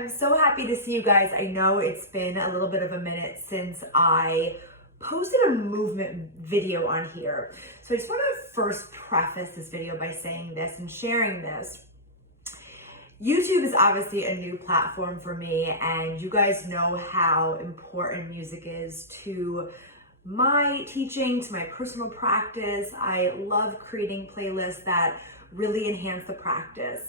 I'm so happy to see you guys. I know it's been a little bit of a minute since I posted a movement video on here. So I just want to first preface this video by saying this and sharing this. YouTube is obviously a new platform for me, and you guys know how important music is to my teaching, to my personal practice. I love creating playlists that really enhance the practice.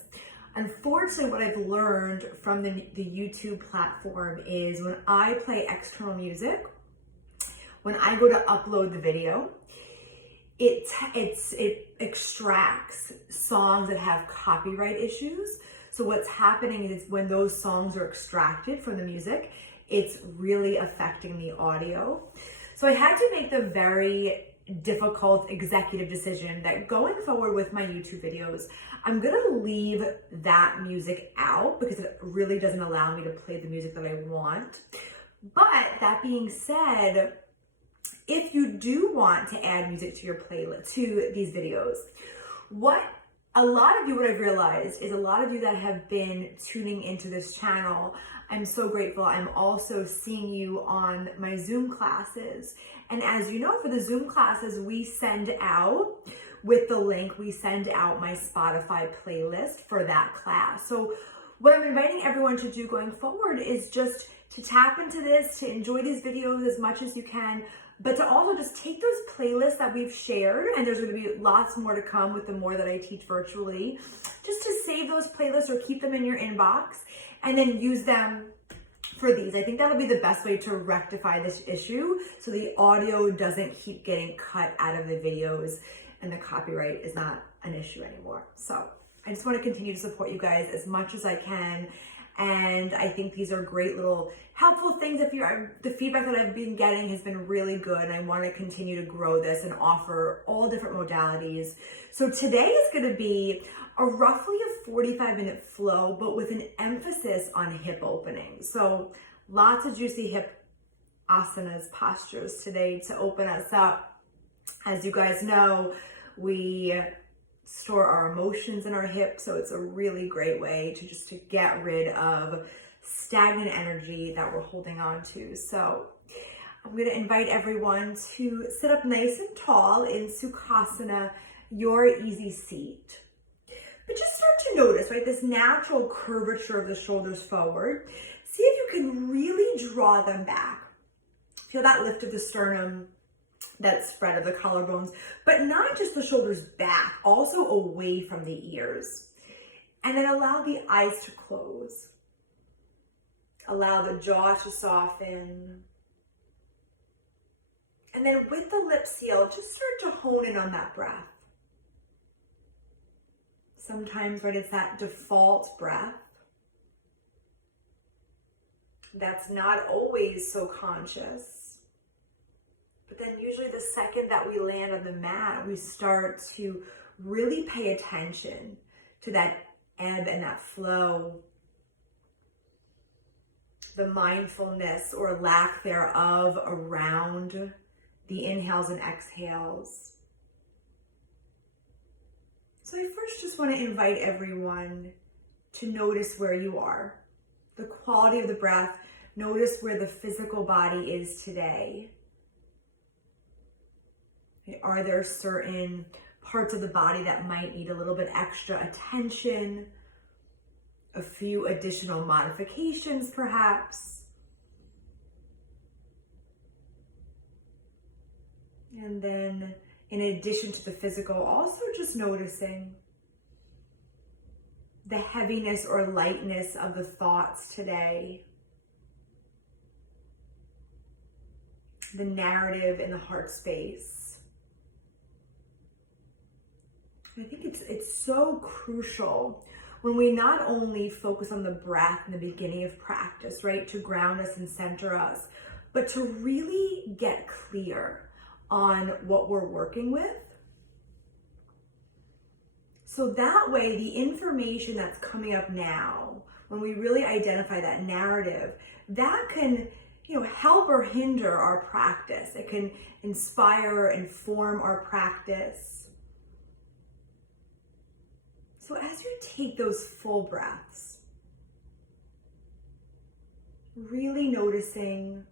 Unfortunately, what I've learned from the YouTube platform is when I play external music, when I go to upload the video, it extracts songs that have copyright issues. So what's happening is when those songs are extracted from the music, it's really affecting the audio. So I had to make the very difficult executive decision that going forward with my YouTube videos, I'm gonna leave that music out because it really doesn't allow me to play the music that I want. But that being said, if you do want to add music to your playlist, to these videos, what I've realized is a lot of you that have been tuning into this channel, I'm so grateful. I'm also seeing you on my Zoom classes. And as you know, for the Zoom classes, we send out, with the link, we send out my Spotify playlist for that class. So what I'm inviting everyone to do going forward is just to tap into this, to enjoy these videos as much as you can, but to also just take those playlists that we've shared, and there's going to be lots more to come with the more that I teach virtually, just to save those playlists or keep them in your inbox and then use them for these. I think that'll be the best way to rectify this issue so the audio doesn't keep getting cut out of the videos and the copyright is not an issue anymore. So I just want to continue to support you guys as much as I can. And I think these are great little helpful things. The feedback that I've been getting has been really good, and I want to continue to grow this and offer all different modalities. So today is going to be roughly a 45-minute flow, but with an emphasis on hip opening. So lots of juicy hip asanas, postures today to open us up. As you guys know, we store our emotions in our hips, so it's a really great way to get rid of stagnant energy that we're holding on to. So I'm going to invite everyone to sit up nice and tall in Sukhasana, your easy seat. But just start to notice, right, this natural curvature of the shoulders forward. See if you can really draw them back. Feel that lift of the sternum, that spread of the collarbones, but not just the shoulders back, also away from the ears. And then allow the eyes to close. Allow the jaw to soften. And then with the lips sealed, just start to hone in on that breath. Sometimes, right, it's that default breath that's not always so conscious. But then usually the second that we land on the mat, we start to really pay attention to that ebb and that flow, the mindfulness or lack thereof around the inhales and exhales. So I first just want to invite everyone to notice where you are, the quality of the breath. Notice where the physical body is today. Are there certain parts of the body that might need a little bit extra attention? A few additional modifications, perhaps? And then, in addition to the physical, also just noticing the heaviness or lightness of the thoughts today. The narrative in the heart space. I think it's so crucial when we not only focus on the breath in the beginning of practice, right, to ground us and center us, but to really get clear on what we're working with. So that way, the information that's coming up now, when we really identify that narrative, that can, help or hinder our practice. It can inspire, inform our practice. So as you take those full breaths, really noticing,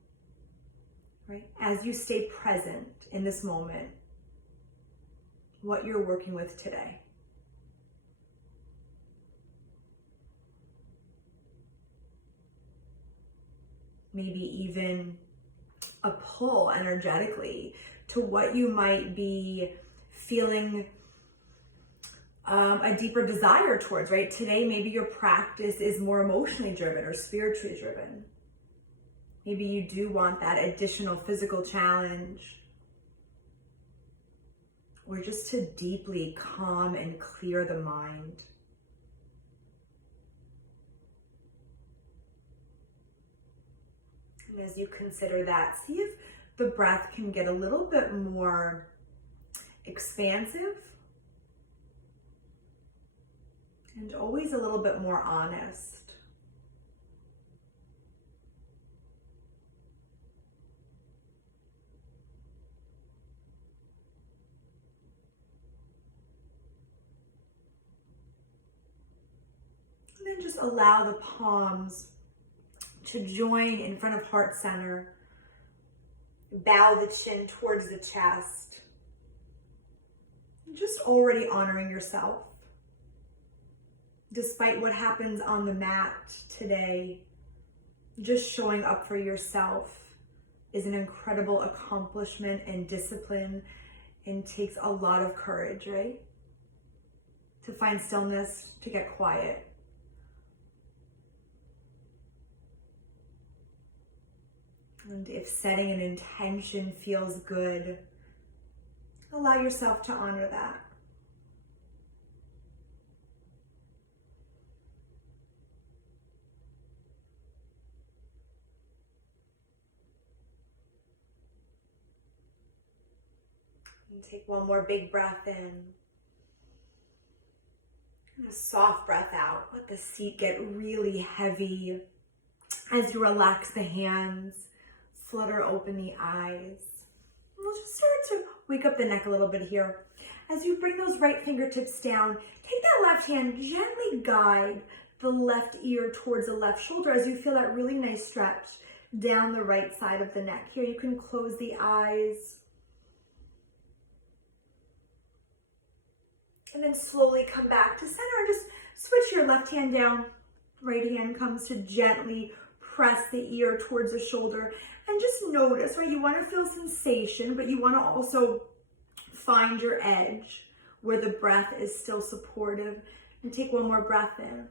right, as you stay present in this moment, what you're working with today. Maybe even a pull energetically to what you might be feeling a deeper desire towards, right? Today, maybe your practice is more emotionally driven or spiritually driven. Maybe you do want that additional physical challenge, or just to deeply calm and clear the mind. And as you consider that, see if the breath can get a little bit more expansive and always a little bit more honest. And then just allow the palms to join in front of heart center. Bow the chin towards the chest. Just already honoring yourself. Despite what happens on the mat today, just showing up for yourself is an incredible accomplishment and discipline, and takes a lot of courage, right? To find stillness, to get quiet. And if setting an intention feels good, allow yourself to honor that. And take one more big breath in. And a soft breath out. Let the seat get really heavy as you relax the hands. Flutter open the eyes. We'll just start to wake up the neck a little bit here. As you bring those right fingertips down, take that left hand, gently guide the left ear towards the left shoulder as you feel that really nice stretch down the right side of the neck. Here you can close the eyes. And then slowly come back to center. Just switch your left hand down. Right hand comes to gently press the ear towards the shoulder. And just notice, right? You want to feel sensation, but you want to also find your edge where the breath is still supportive. And take one more breath in.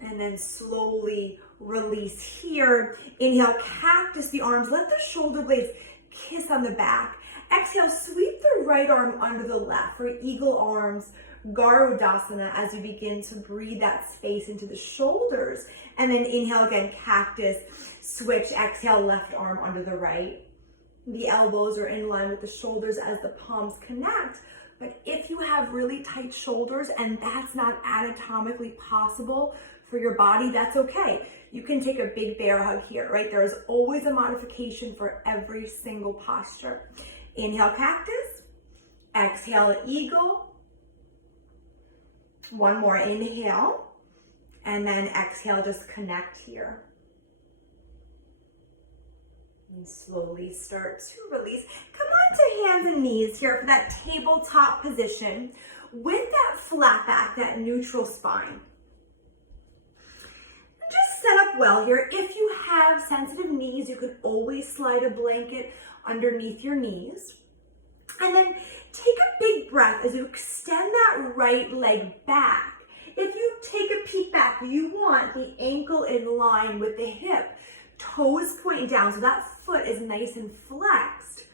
And then slowly release here. Inhale, cactus the arms. Let the shoulder blades kiss on the back. Exhale, sweep the right arm under the left for eagle arms, Garudasana, as you begin to breathe that space into the shoulders. And then inhale again, cactus, switch, exhale, left arm under the right. The elbows are in line with the shoulders as the palms connect. But if you have really tight shoulders and that's not anatomically possible for your body, that's okay. You can take a big bear hug here, right? There is always a modification for every single posture. Inhale, cactus. Exhale, eagle. One more inhale. And then exhale, just connect here. And slowly start to release. Come on to hands and knees here for that tabletop position with that flat back, that neutral spine. Just set up well here. If you have sensitive knees, you can always slide a blanket underneath your knees. And then take a big breath as you extend that right leg back. If you take a peek back, you want the ankle in line with the hip, toes pointing down so that foot is nice and flexed.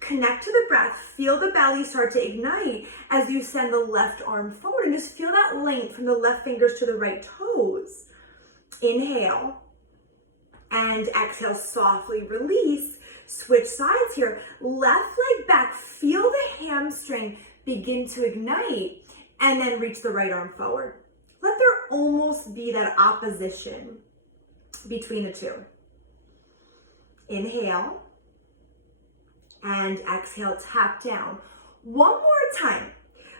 Connect to the breath. Feel the belly start to ignite as you send the left arm forward, and just feel that length from the left fingers to the right toes. Inhale and exhale, softly release. Switch sides here. Left leg back. Feel the hamstring begin to ignite, and then reach the right arm forward. Let there almost be that opposition between the two. Inhale and exhale, tap down. One more time.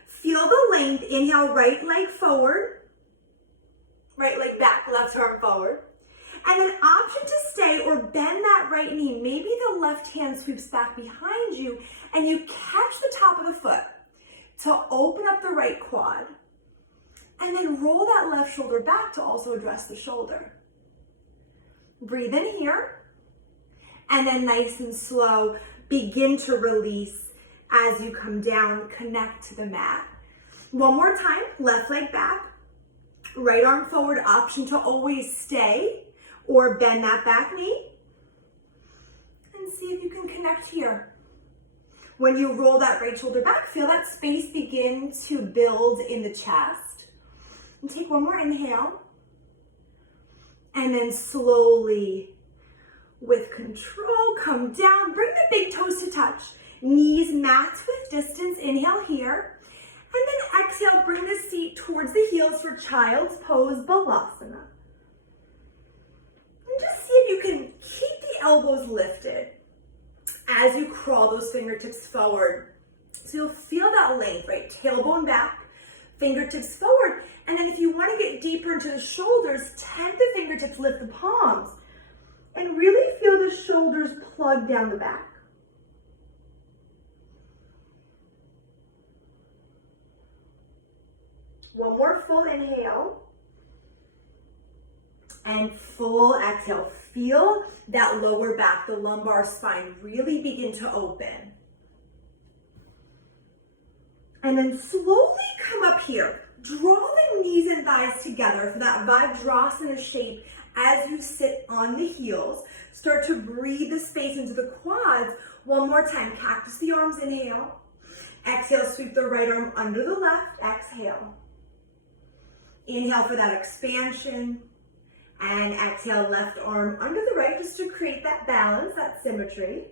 Feel the length. Inhale, right leg forward. right leg back, left arm forward. And then option to stay or bend that right knee. Maybe the left hand sweeps back behind you and you catch the top of the foot to open up the right quad. And then roll that left shoulder back to also address the shoulder. Breathe in here. And then nice and slow, begin to release as you come down, connect to the mat. One more time, left leg back, right arm forward, option to always stay or bend that back knee. And see if you can connect here. When you roll that right shoulder back, feel that space begin to build in the chest. And take one more inhale. And then slowly, with control, come down, bring the big toes to touch. Knees mat with distance, inhale here. And then exhale, bring the seat towards the heels for child's pose, balasana. And just see if you can keep the elbows lifted as you crawl those fingertips forward. So you'll feel that length, right? Tailbone back, fingertips forward. And then if you want to get deeper into the shoulders, tent the fingertips, lift the palms. And really feel the shoulders plug down the back. One more full inhale. And full exhale. Feel that lower back, the lumbar spine really begin to open. And then slowly come up here. Draw the knees and thighs together for that Vajrasana shape as you sit on the heels. Start to breathe the space into the quads. One more time, cactus the arms, inhale. Exhale, sweep the right arm under the left, exhale. Inhale for that expansion. And exhale, left arm under the right, just to create that balance, that symmetry.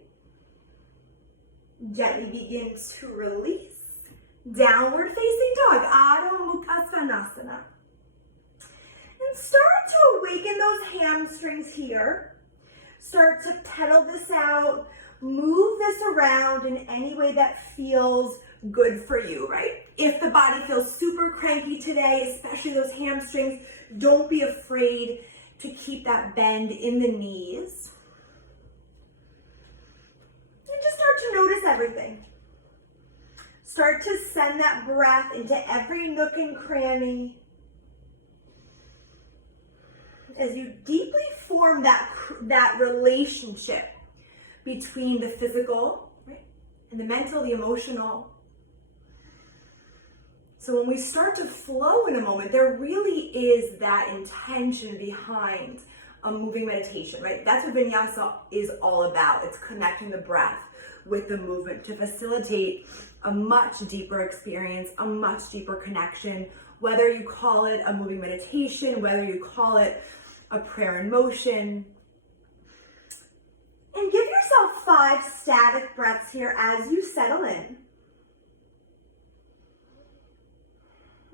Gently begin to release. Downward facing dog, Adho Mukha Svanasana. And start to awaken those hamstrings here. Start to pedal this out. Move this around in any way that feels good for you, right? If the body feels super cranky today, especially those hamstrings, don't be afraid to keep that bend in the knees. And just start to notice everything. Start to send that breath into every nook and cranny as you deeply form that relationship between the physical, right, and the mental, the emotional. So when we start to flow in a moment, there really is that intention behind a moving meditation, right? That's what vinyasa is all about. It's connecting the breath with the movement to facilitate a much deeper experience, a much deeper connection, whether you call it a moving meditation, whether you call it a prayer in motion. And give yourself 5 static breaths here as you settle in.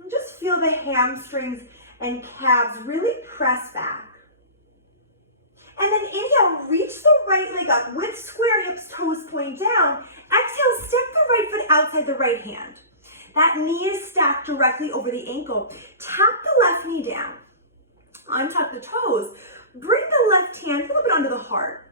And just feel the hamstrings and calves really press back. And then inhale, reach the right leg up with square hips, toes point down. Exhale, step the right foot outside the right hand. That knee is stacked directly over the ankle. Tap the left knee down. Untuck the toes. Bring the left hand a little bit under the heart.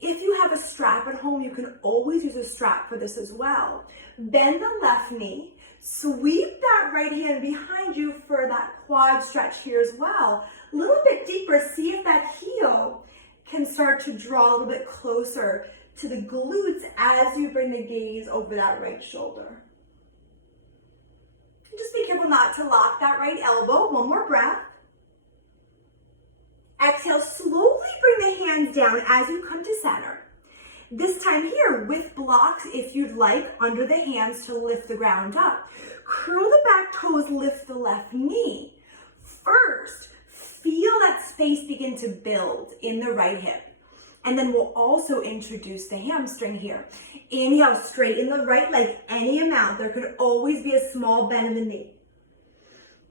If you have a strap at home, you can always use a strap for this as well. Bend the left knee. Sweep that right hand behind you for that quad stretch here as well. A little bit deeper. See if that heel can start to draw a little bit closer to the glutes as you bring the gaze over that right shoulder. And just be careful not to lock that right elbow. One more breath. Exhale, slowly bring the hands down as you come to center. This time here with blocks, if you'd like, under the hands to lift the ground up. Curl the back toes, lift the left knee. First, feel that space begin to build in the right hip. And then we'll also introduce the hamstring here. Inhale, straighten the right leg any amount. There could always be a small bend in the knee.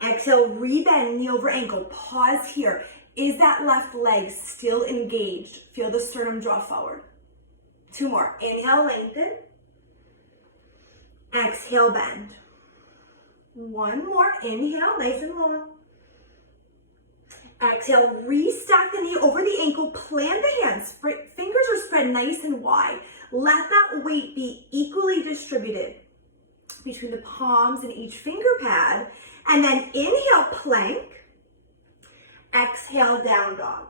Exhale, rebend knee over ankle. Pause here. Is that left leg still engaged? Feel the sternum draw forward. 2 more. Inhale, lengthen. Exhale, bend. 1 more. Inhale, nice and long. Exhale, restack the knee over the ankle, plant the hands, fingers are spread nice and wide. Let that weight be equally distributed between the palms and each finger pad. And then inhale, plank. Exhale, down dog.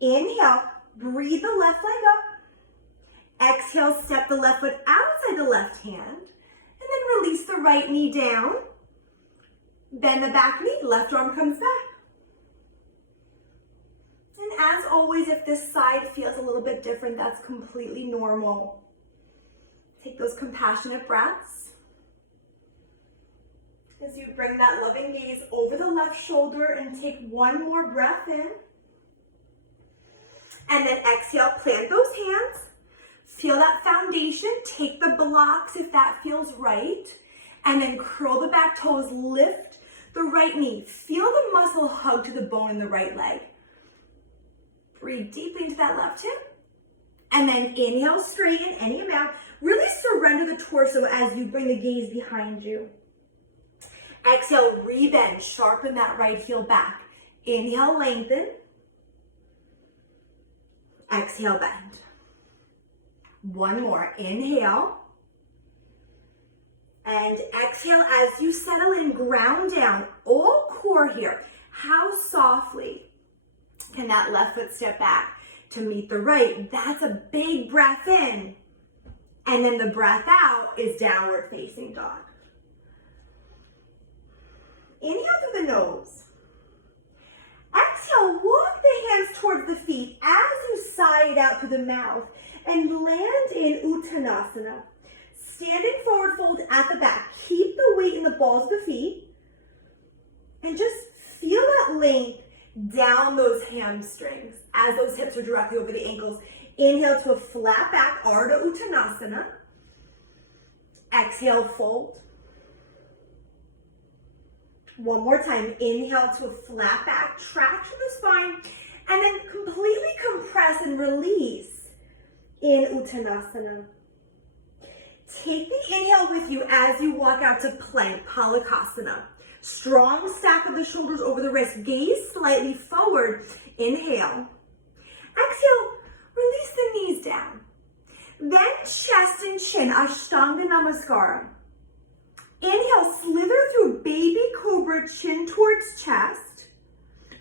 Inhale, breathe the left leg up. Exhale, step the left foot outside the left hand. And then release the right knee down. Bend the back knee, left arm comes back. And as always, if this side feels a little bit different, that's completely normal. Take those compassionate breaths. As you bring that loving gaze over the left shoulder and take one more breath in. And then exhale, plant those hands. Feel that foundation. Take the blocks if that feels right. And then curl the back toes, lift the right knee. Feel the muscle hug to the bone in the right leg. Breathe deeply into that left hip. And then inhale, straighten any amount. Really surrender the torso as you bring the gaze behind you. Exhale, rebend, sharpen that right heel back. Inhale, lengthen. Exhale, bend. One more, inhale. And exhale as you settle in, ground down, all core here. How softly can that left foot step back to meet the right? That's a big breath in. And then the breath out is downward facing dog. Inhale through the nose. Exhale, walk the hands towards the feet as you sigh it out through the mouth and land in Uttanasana. Standing forward fold at the back. Keep the weight in the balls of the feet. And just feel that length down those hamstrings as those hips are directly over the ankles. Inhale to a flat back, Ardha Uttanasana. Exhale, fold. One more time. Inhale to a flat back, traction the spine, and then completely compress and release in Uttanasana. Take the inhale with you as you walk out to plank, Palakasana. Strong stack of the shoulders over the wrist. Gaze slightly forward. Inhale. Exhale, release the knees down. Then chest and chin, Ashtanga Namaskara. Inhale, slither through baby cobra, chin towards chest.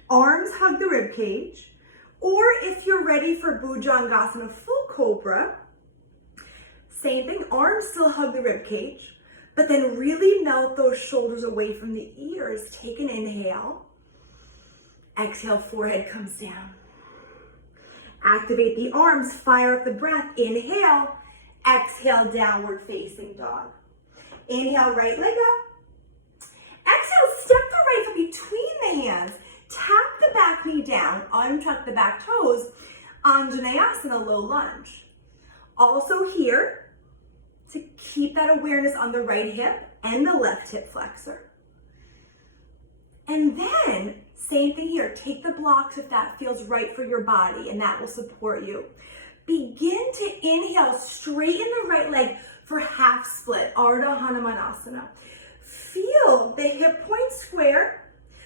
Arms hug the rib cage. Or if you're ready for Bhujangasana, full cobra, same thing, arms still hug the rib cage, but then really melt those shoulders away from the ears. Take an inhale. Exhale, forehead comes down. Activate the arms, fire up the breath. Inhale, exhale, downward facing dog. Inhale, right leg up. Exhale, step the right foot between the hands. Tap the back knee down, untuck the back toes. Anjaneyasana, low lunge. Also here, to keep that awareness on the right hip and the left hip flexor. And then, same thing here, take the blocks if that feels right for your body, and that will support you. Begin to inhale, straighten the right leg for half split, Ardha Hanumanasana. Feel the hip point square,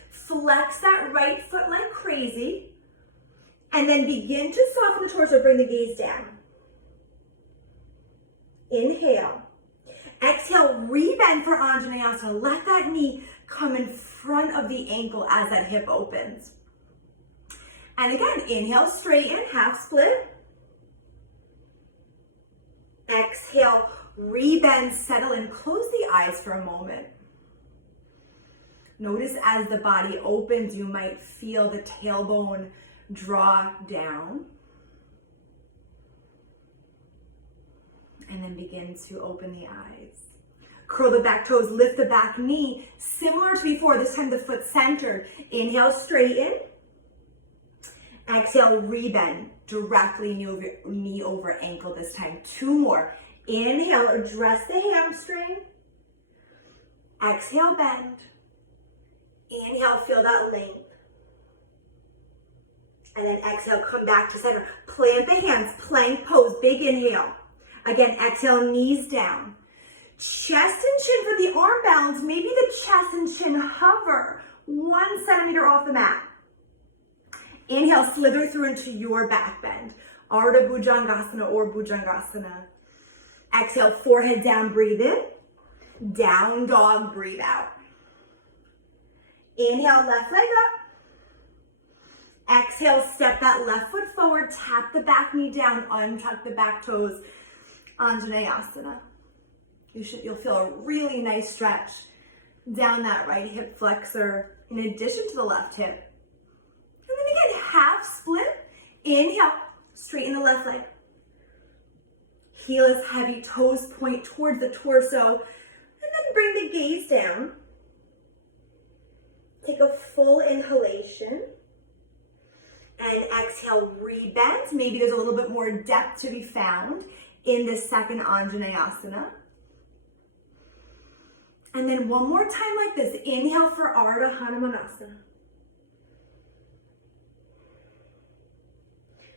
flex that right foot like crazy, and then begin to soften the torso, bring the gaze down. Inhale. Exhale, rebend for Anjaneyasana. Let that knee come in front of the ankle as that hip opens. And again, inhale, straighten, half split. Exhale, rebend, settle in, close the eyes for a moment. Notice as the body opens, you might feel the tailbone draw down. And then begin to open the eyes. Curl the back toes, lift the back knee, similar to before, this time the foot centered. Inhale, straighten. Exhale, rebend, directly knee over ankle this time. Two more. Inhale, address the hamstring. Exhale, bend. Inhale, feel that length. And then exhale, come back to center. Plant the hands, plank pose, big inhale. Again, exhale, knees down. Chest and chin for the arm balance. Maybe the chest and chin hover 1 centimeter off the mat. Inhale, slither through into your back bend. Ardha Bhujangasana or Bhujangasana. Exhale, forehead down, breathe in. Down dog, breathe out. Inhale, left leg up. Exhale, step that left foot forward, tap the back knee down, untuck the back toes. Anjaneyasana. You'll feel a really nice stretch down that right hip flexor in addition to the left hip. And then again, half split. Inhale, straighten the left leg. Heel is heavy, toes point towards the torso, and then bring the gaze down. Take a full inhalation. And exhale, rebend. Maybe there's a little bit more depth to be found in this second Anjaneyasana. And then one more time like this. Inhale for Ardha Hanumanasana.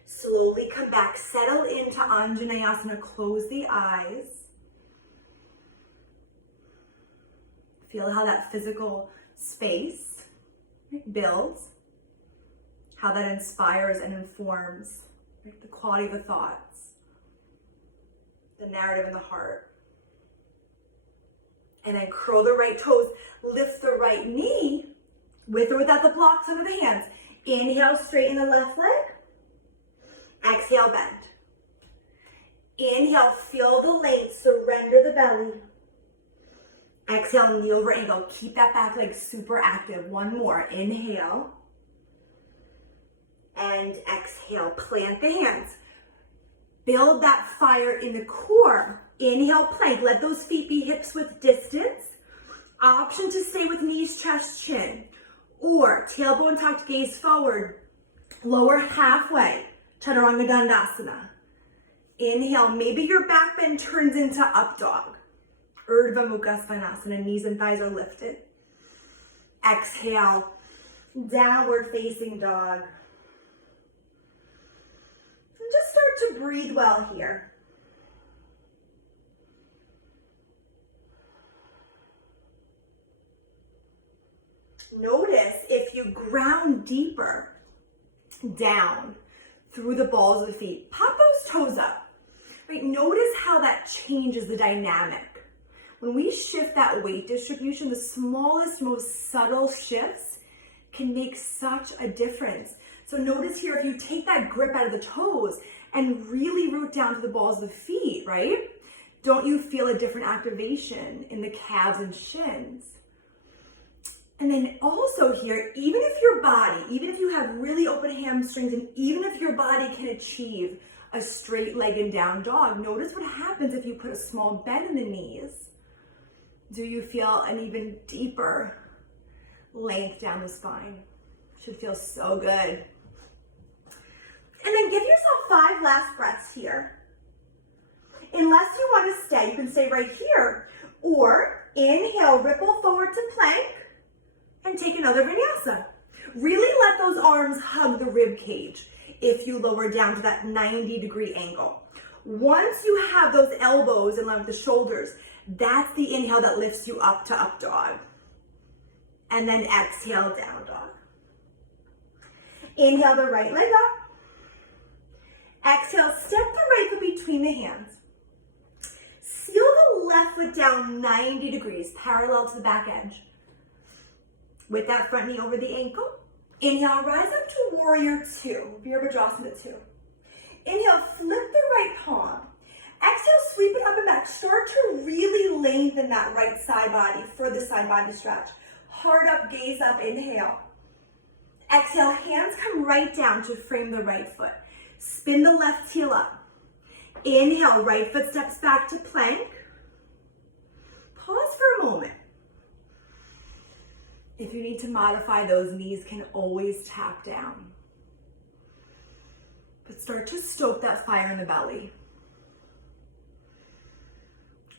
Slowly come back, settle into Anjaneyasana, close the eyes. Feel how that physical space builds, how that inspires and informs the quality of the thoughts, the narrative in the heart. And then curl the right toes, lift the right knee with or without the blocks under the hands. Inhale, straighten the left leg. Exhale, bend. Inhale, feel the length, surrender the belly. Exhale, knee over ankle. Keep that back leg super active. One more. Inhale. And exhale, plant the hands. Build that fire in the core. Inhale, plank. Let those feet be hips width distance. Option to stay with knees, chest, chin. Or tailbone tucked, gaze forward. Lower halfway. Chaturanga Dandasana. Inhale, maybe your back bend turns into up dog. Urdhva Mukha Svanasana, knees and thighs are lifted. Exhale, downward facing dog. And just start to breathe well here. Notice if you ground deeper down through the balls of the feet. Pop those toes up. Right? Notice how that changes the dynamic. When we shift that weight distribution, the smallest, most subtle shifts can make such a difference. So notice here, if you take that grip out of the toes and really root down to the balls of the feet, right? Don't you feel a different activation in the calves and shins? And then also here, even if you have really open hamstrings, and even if your body can achieve a straight leg and down dog, notice what happens if you put a small bend in the knees. Do you feel an even deeper length down the spine? Should feel so good. And then give yourself 5 last breaths here. Unless you want to stay, you can stay right here. Or inhale, ripple forward to plank, and take another vinyasa. Really let those arms hug the rib cage if you lower down to that 90-degree angle. Once you have those elbows in line with the shoulders, that's the inhale that lifts you up to up dog. And then exhale, down dog. Inhale the right leg up. Exhale, step the right foot between the hands. Seal the left foot down 90 degrees, parallel to the back edge. With that front knee over the ankle. Inhale, rise up to warrior 2, Virabhadrasana 2. Inhale, flip the right palm. Exhale, sweep it up and back. Start to really lengthen that right side body for the side body stretch. Heart up, gaze up, inhale. Exhale, hands come right down to frame the right foot. Spin the left heel up. Inhale, right foot steps back to plank. Pause for a moment. If you need to modify, those knees can always tap down. But start to stoke that fire in the belly.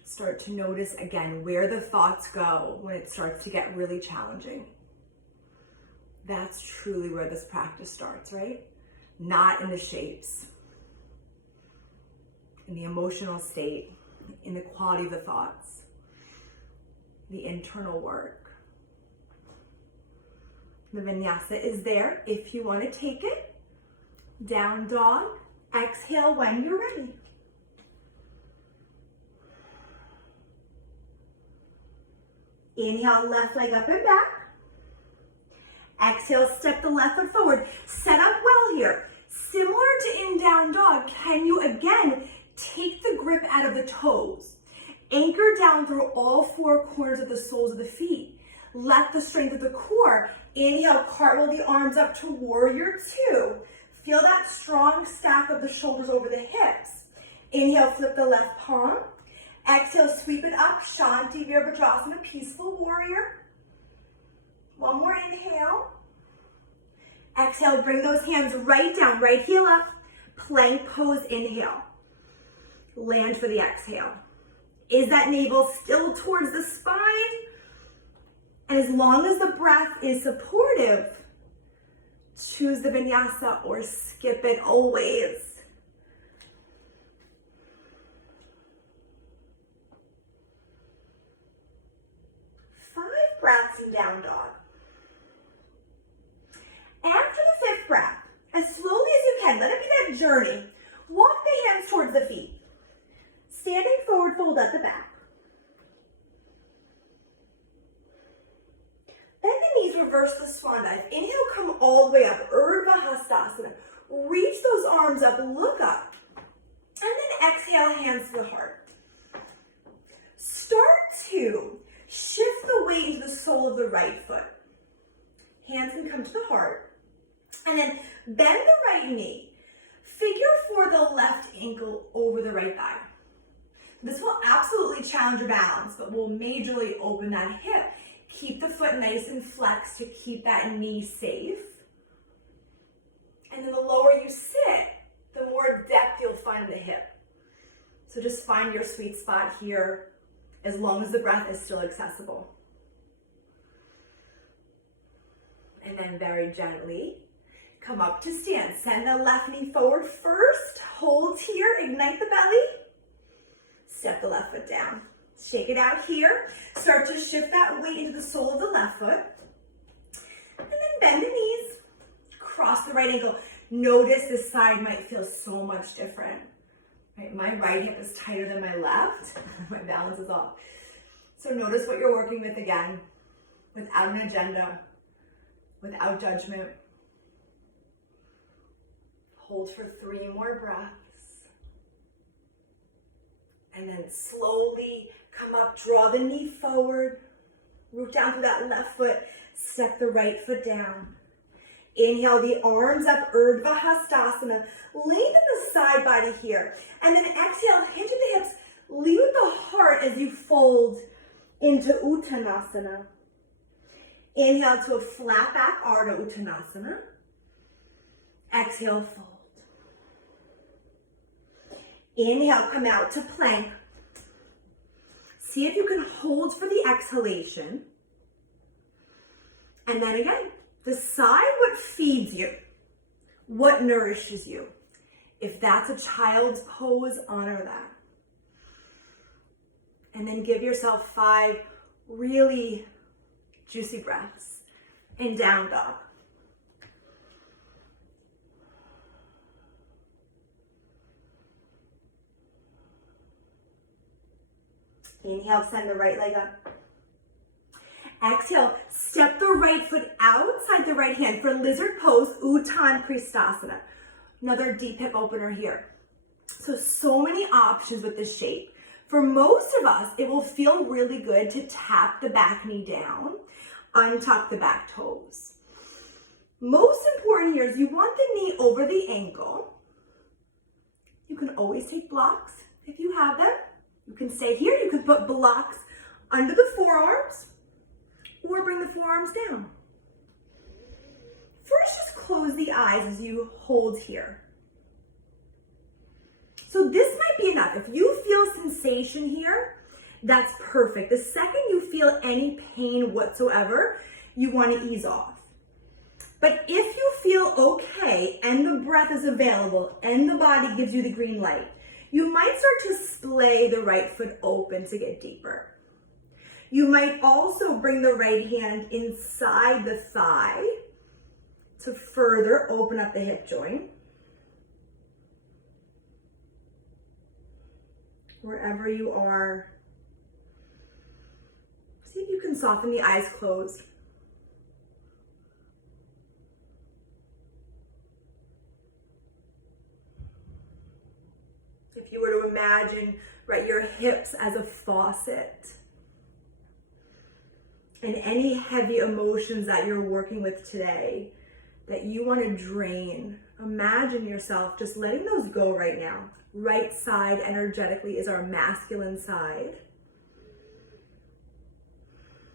Start to notice again where the thoughts go when it starts to get really challenging. That's truly where this practice starts, right? Not in the shapes, in the emotional state, in the quality of the thoughts, the internal work. The vinyasa is there if you want to take it. Down dog. Exhale when you're ready. Inhale, left leg up and back. Exhale, step the left foot forward. Set up well here. Similar to in down dog, can you again take the grip out of the toes? Anchor down through all four corners of the soles of the feet. Let the strength of the core. Inhale, cartwheel the arms up to warrior two. Feel that strong stack of the shoulders over the hips. Inhale, flip the left palm. Exhale, sweep it up, Shanti Virabhadrasana, peaceful warrior. One more inhale. Exhale, bring those hands right down, right heel up. Plank pose, inhale. Land for the exhale. Is that navel still towards the spine? And as long as the breath is supportive, choose the vinyasa or skip it always. 5 breaths in down dog. After the 5th breath, as slowly as you can, let it be that journey. Walk the hands towards the feet. Standing forward, fold at the back. Bend the knees, reverse the swan dive. Inhale, come all the way up, Urdhva Hastasana. Reach those arms up, look up. And then exhale, hands to the heart. Start to shift the weight into the sole of the right foot. Hands can come to the heart. And then bend the right knee. Figure for the left ankle over the right thigh. This will absolutely challenge your balance, but will majorly open that hip. Keep the foot nice and flexed to keep that knee safe. And then the lower you sit, the more depth you'll find in the hip. So just find your sweet spot here, as long as the breath is still accessible. And then very gently, come up to stand. Send the left knee forward first. Hold here, ignite the belly. Step the left foot down. Shake it out here. Start to shift that weight into the sole of the left foot. And then bend the knees. Cross the right ankle. Notice this side might feel so much different. Right? My right hip is tighter than my left. My balance is off. So notice what you're working with again, without an agenda, without judgment. Hold for 3 more breaths. And then slowly come up, draw the knee forward, root down through that left foot, step the right foot down. Inhale the arms up, Urdhva Hastasana. Lengthen the side body here. And then exhale, hinge at the hips, lead with the heart as you fold into Uttanasana. Inhale to a flat back, Ardha Uttanasana. Exhale, fold. Inhale, come out to plank. See if you can hold for the exhalation. And then again, decide what feeds you, what nourishes you. If that's a child's pose, honor that. And then give yourself 5 really juicy breaths in down dog. Inhale, send the right leg up. Exhale, step the right foot outside the right hand for lizard pose, Uttan Kristasana. Another deep hip opener here. So many options with this shape. For most of us, it will feel really good to tap the back knee down, untuck the back toes. Most important here is you want the knee over the ankle. You can always take blocks if you have them. You can stay here, you can put blocks under the forearms or bring the forearms down. First, just close the eyes as you hold here. So this might be enough. If you feel sensation here, that's perfect. The second you feel any pain whatsoever, you want to ease off. But if you feel okay and the breath is available and the body gives you the green light, you might start to splay the right foot open to get deeper. You might also bring the right hand inside the thigh to further open up the hip joint. Wherever you are, see if you can soften the eyes closed. If you were to imagine, right, your hips as a faucet, and any heavy emotions that you're working with today that you want to drain, imagine yourself just letting those go right now. Right side energetically is our masculine side.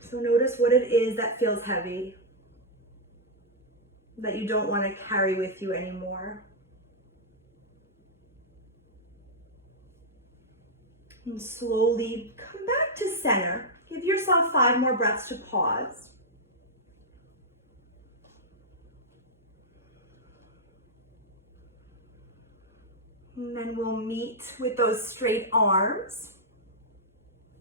So notice what it is that feels heavy, that you don't want to carry with you anymore. And slowly come back to center. Give yourself 5 more breaths to pause. And then we'll meet with those straight arms.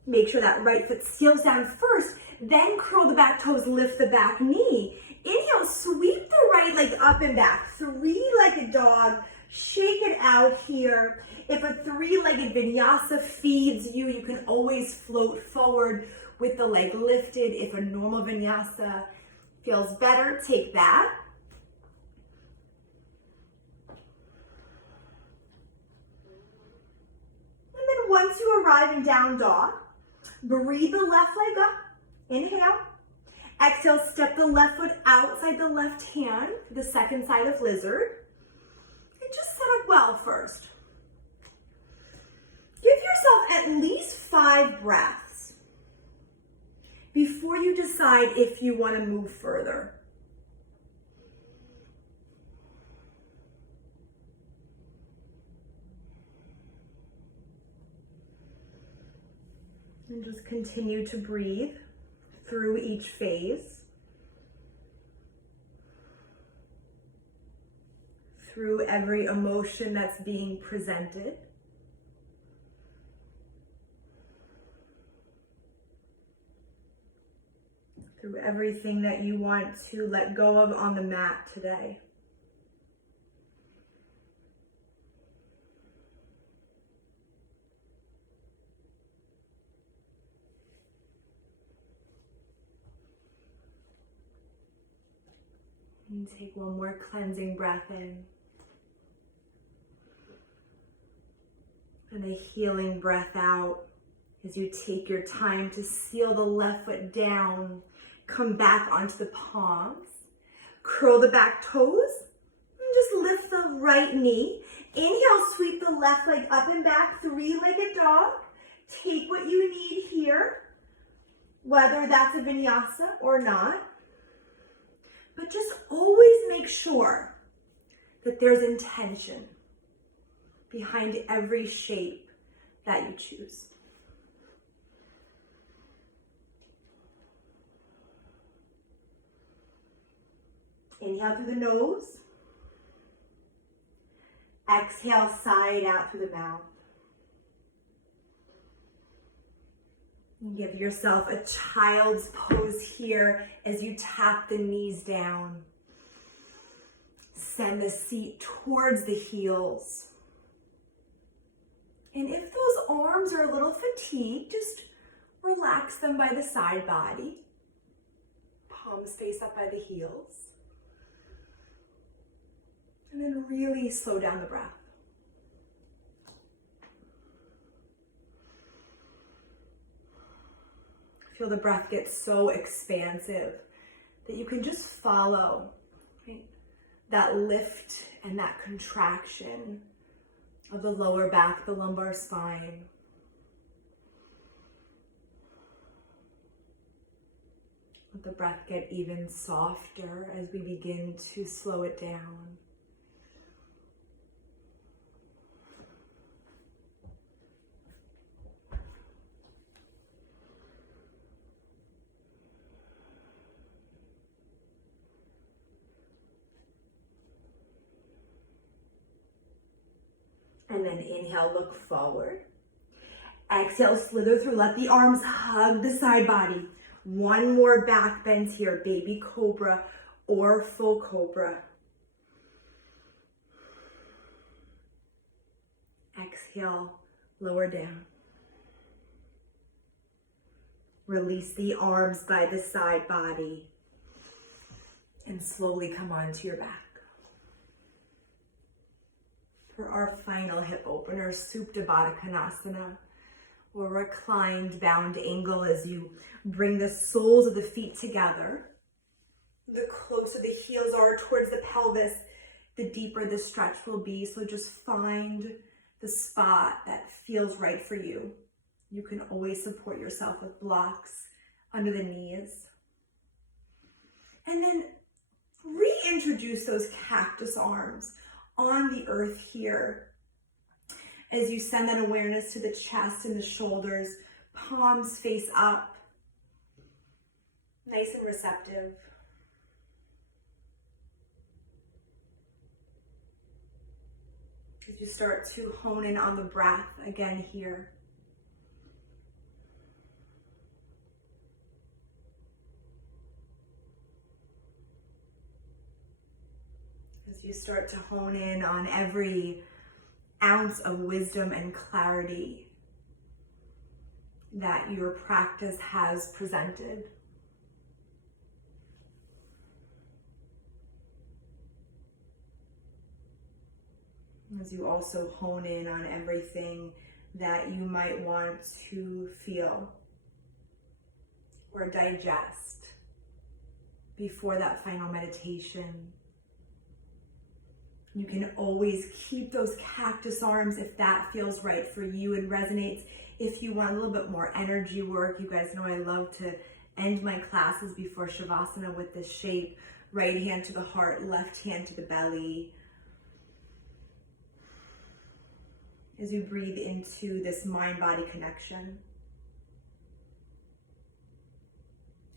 Make sure that right foot seals down first, then curl the back toes, lift the back knee. Inhale, sweep the right leg up and back, 3-legged dog. Shake it out here. If a 3-legged vinyasa feeds you, you can always float forward with the leg lifted. If a normal vinyasa feels better, take that. And then once you arrive in down dog, breathe the left leg up. Inhale. Exhale, step the left foot outside the left hand, the second side of lizard. And just set up well first. Give yourself at least 5 breaths before you decide if you want to move further. And just continue to breathe through each phase, through every emotion that's being presented. Through everything that you want to let go of on the mat today. And take one more cleansing breath in. And a healing breath out as you take your time to seal the left foot down. Come back onto the palms. Curl the back toes. And just lift the right knee. Inhale, sweep the left leg up and back, 3-legged dog. Take what you need here, whether that's a vinyasa or not. But just always make sure that there's intention behind every shape that you choose. Inhale through the nose. Exhale, side out through the mouth. And give yourself a child's pose here as you tap the knees down. Send the seat towards the heels. And if those arms are a little fatigued, just relax them by the side body. Palms face up by the heels. And then really slow down the breath. Feel the breath get so expansive that you can just follow, right, that lift and that contraction of the lower back, the lumbar spine. Let the breath get even softer as we begin to slow it down. And then inhale, look forward. Exhale, slither through. Let the arms hug the side body. One more back bend here, baby cobra or full cobra. exhale, lower down. Release the arms by the side body and slowly come onto your back. For our final hip opener, Supta Baddha Konasana, or reclined bound angle, as you bring the soles of the feet together. The closer the heels are towards the pelvis, the deeper the stretch will be. So just find the spot that feels right for you. You can always support yourself with blocks under the knees. And then reintroduce those cactus arms on the earth here. As you send that awareness to the chest and the shoulders, palms face up, nice and receptive. As you start to hone in on the breath again here. As you start to hone in on every ounce of wisdom and clarity that your practice has presented. As you also hone in on everything that you might want to feel or digest before that final meditation. You can always keep those cactus arms if that feels right for you and resonates. If you want a little bit more energy work, you guys know I love to end my classes before shavasana with this shape. Right hand to the heart, left hand to the belly. As you breathe into this mind-body connection.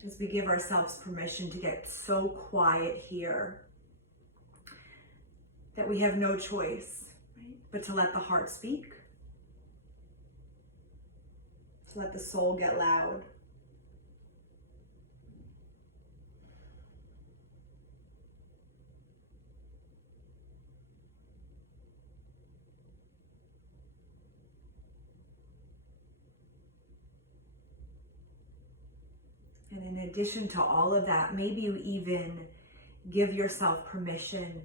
As we give ourselves permission to get so quiet here that we have no choice, right? But to let the heart speak, to let the soul get loud. And in addition to all of that, maybe you even give yourself permission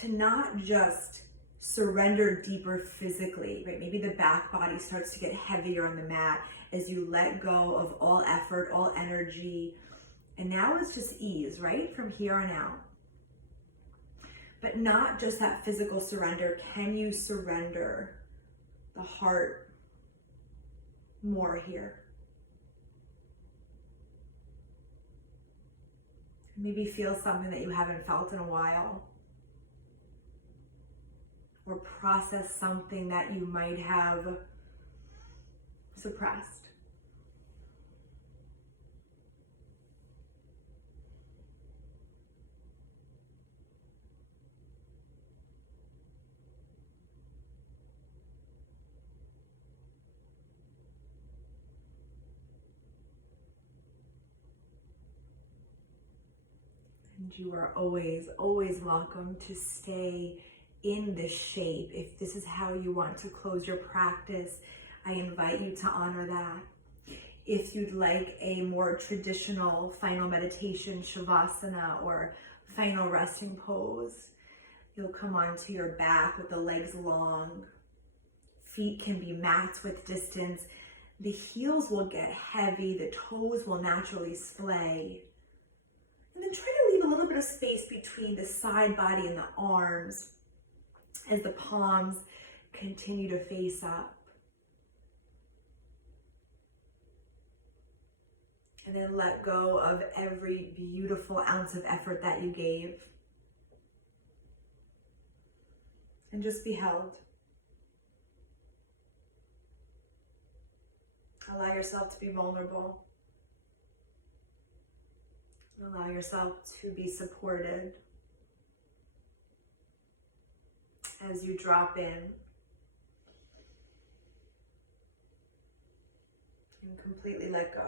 to not just surrender deeper physically, right? Maybe the back body starts to get heavier on the mat as you let go of all effort, all energy. And now it's just ease, right? From here on out. But not just that physical surrender. Can you surrender the heart more here? Maybe feel something that you haven't felt in a while. Or process something that you might have suppressed. And you are always, always welcome to stay in this shape. If this is how you want to close your practice, I invite you to honor that. If you'd like a more traditional final meditation, shavasana, or final resting pose, you'll come onto your back with the legs long. Feet can be mats with distance. The heels will get heavy, the toes will naturally splay. And then try to leave a little bit of space between the side body and the arms as the palms continue to face up. And then let go of every beautiful ounce of effort that you gave. And just be held. Allow yourself to be vulnerable. Allow yourself to be supported as you drop in and completely let go.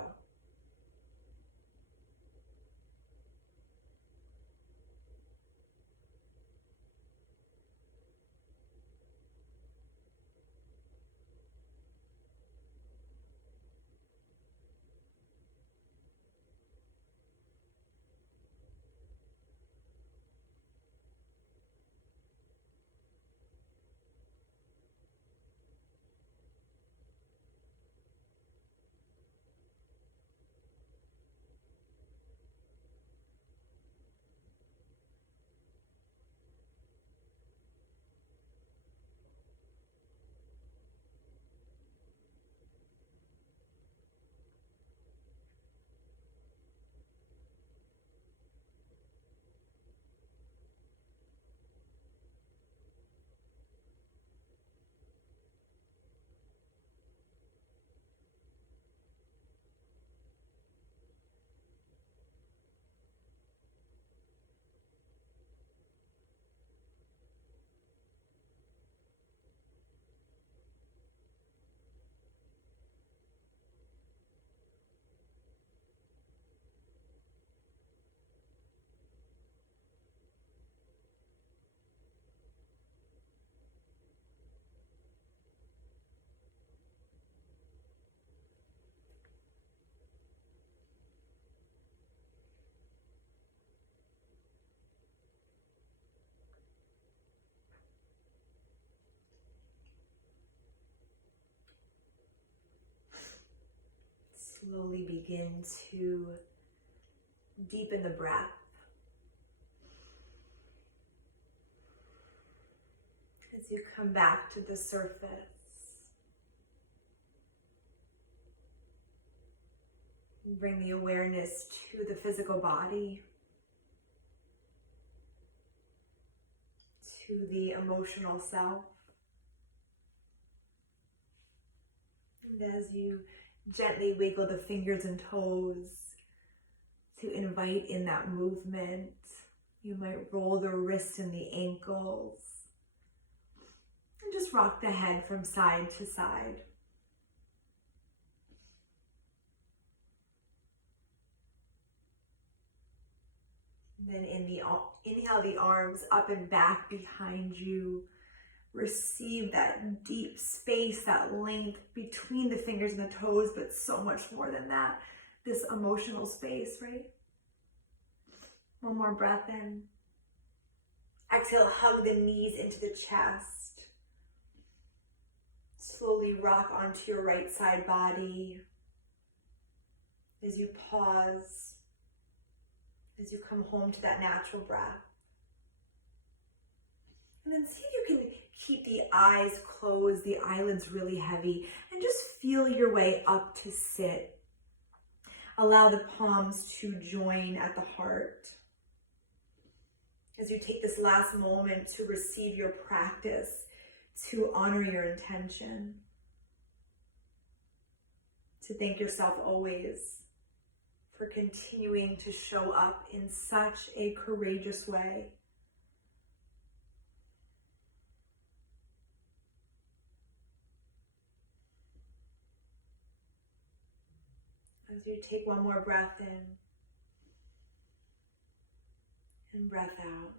Slowly begin to deepen the breath. As you come back to the surface. Bring the awareness to the physical body, to the emotional self. And as you gently wiggle the fingers and toes to invite in that movement, you might roll the wrists and the ankles and just rock the head from side to side. Then inhale the arms up and back behind you. Receive that deep space, that length between the fingers and the toes, but so much more than that, this emotional space, right? One more breath in. Exhale, hug the knees into the chest. Slowly rock onto your right side body as you pause, as you come home to that natural breath. And then see if you can keep the eyes closed, the eyelids really heavy, and just feel your way up to sit. Allow the palms to join at the heart. As you take this last moment to receive your practice, to honor your intention, to thank yourself always for continuing to show up in such a courageous way. As you take one more breath in and breath out.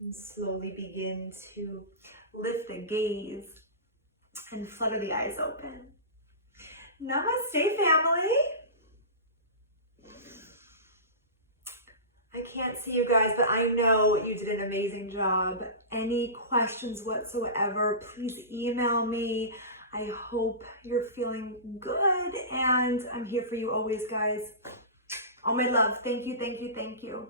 And slowly begin to lift the gaze and flutter the eyes open. Namaste, family. I can't see you guys, but I know you did an amazing job. Any questions whatsoever, please email me. I hope you're feeling good, and I'm here for you always, guys. All my love. Thank you, thank you, thank you.